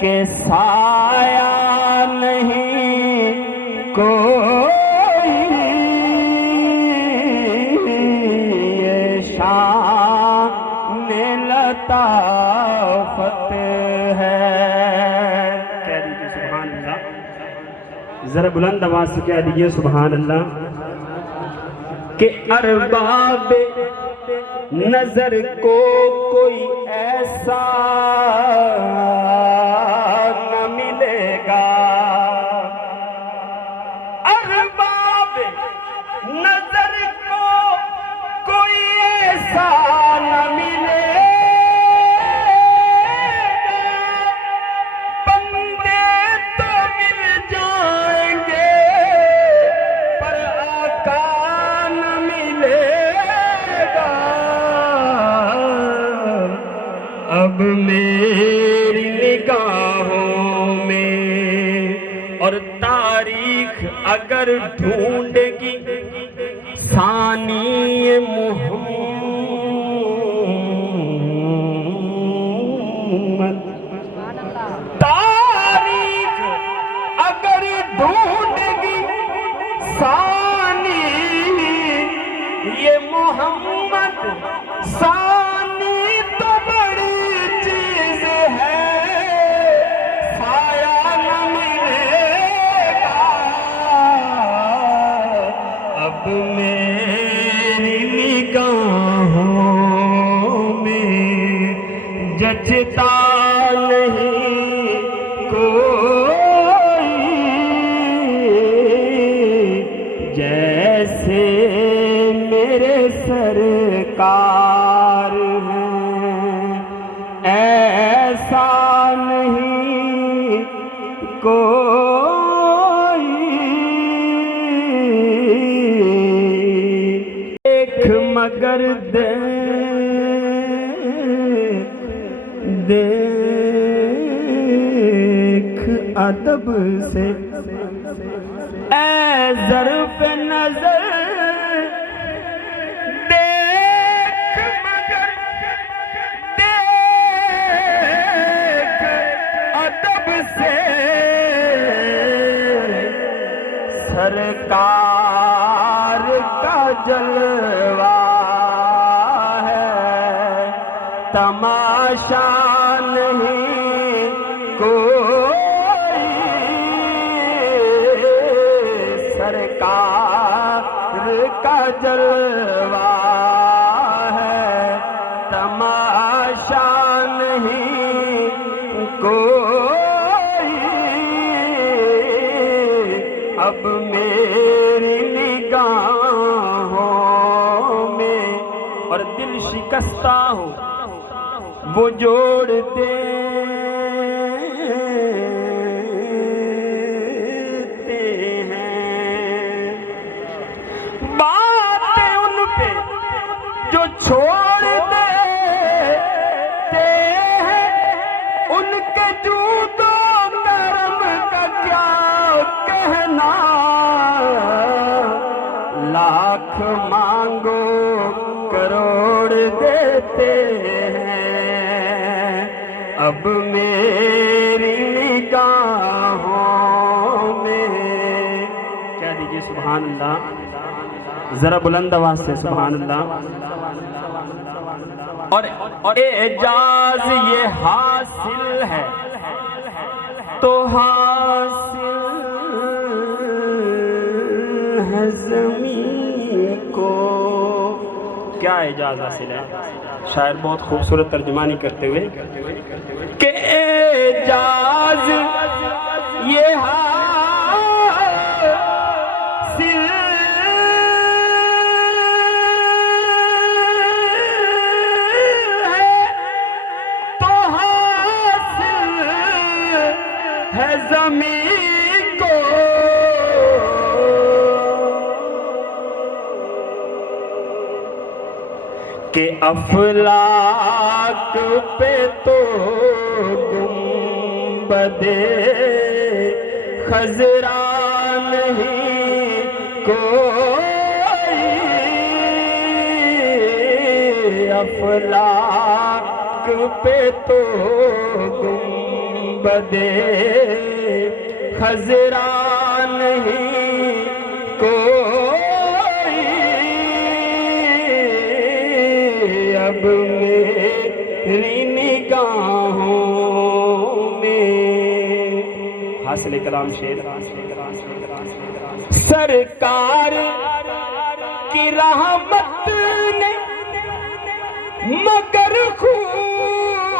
کہ سایہ نہیں کوئی، یہ شان لطافت ہے۔ کہہ دیجئے سبحان اللہ، ذرا بلند آواز سے کہہ دیجئے سبحان اللہ، کہ ارباب نظر کو کوئی ایسا نہ ملے گا، ارباب نظر کو کوئی ایسا نہ ملے گا، بندے تو مل جائیں گے پر آقا نہ ملے گا۔ اب میری نگاہوں میں اور تاریخ اگر ڈھونڈے گی ثانی محمد، تاریخ اگر ڈھونڈے گی ثانی یہ محمد، ثانی تو بڑی چیز ہے، سایہ نہ ملے گا۔ اب میری نگاہوں میں جچتا نہیں کوئی، جیسے میرے سرکار ہیں ایسا نہیں کوئی۔ دیکھ مگر دیکھ ادب سے اے ظرف نظر، دیکھ مگر دیکھ ادب سے سرکار کا جلوہ ہے، تماشا نہیں کوئی، سرکار کا جلوہ ہے، تماشا نہیں کوئی۔ اب میری نگاہوں میں اور دل شکستہ ہو وہ جوڑ دیتے ہیں، باتیں ان پہ جو چھوڑ دیتے ہیں، ان کے جود و کرم کا کیا کہنا، لاکھ مانگو کروڑ دیتے ہیں۔ اب میری نگاہوں میں، کہہ دیجئے سبحان اللہ، ذرا بلند آواز سے سبحان اللہ۔ اور اعجاز یہ حاصل ہے تو حاصل ہے زمین کو۔ کیا اعجاز حاصل ہے؟ شاعر بہت خوبصورت ترجمانی کرتے ہوئے کہ اعجاز یہ حاصل ہے تو حاصل کہ افلاک پہ تو گنبد خضرا نہیں کوئی، افلاک پہ تو گنبد خضرا نہیں کوئی، اب میری نگاہوں میں حاصل کلام شعر سرکار کی رحمت نے مگر خوب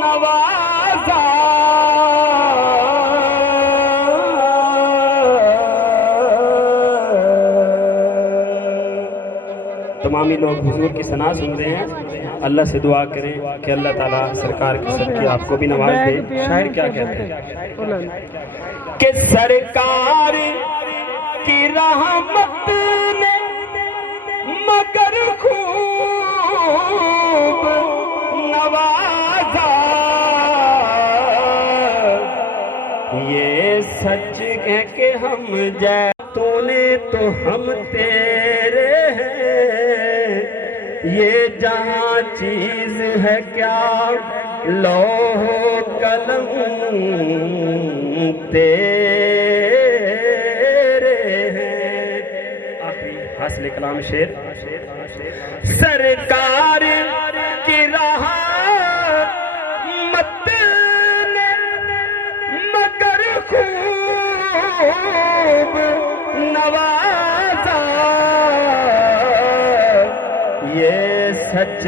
نوازا، تمامی لوگ حضور کی ثنا سن رہے ہیں، اللہ سے دعا کریں کہ اللہ تعالیٰ سرکار کی صدقے آپ کو بھی نواز دے۔ شاعر کیا کہتے ہیں کہ سرکار کی رحمت نے مگر خوب نوازا، یہ سچ ہے کہ ہم تو نے تو ہم تیرے ہیں، یہ جہاں چیز ہے کیا لوح و قلم تیرے ہیں۔ آخری حاصل کلام شعر سرکار کی رحمت نے مگر خوب نوازا، یہ سچ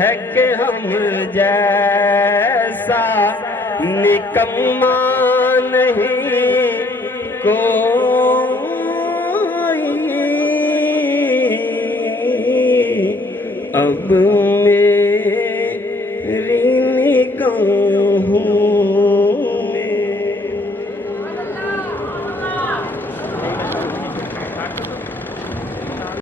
ہے کہ ہم جیسا نکما نہیں کوئی، اب میں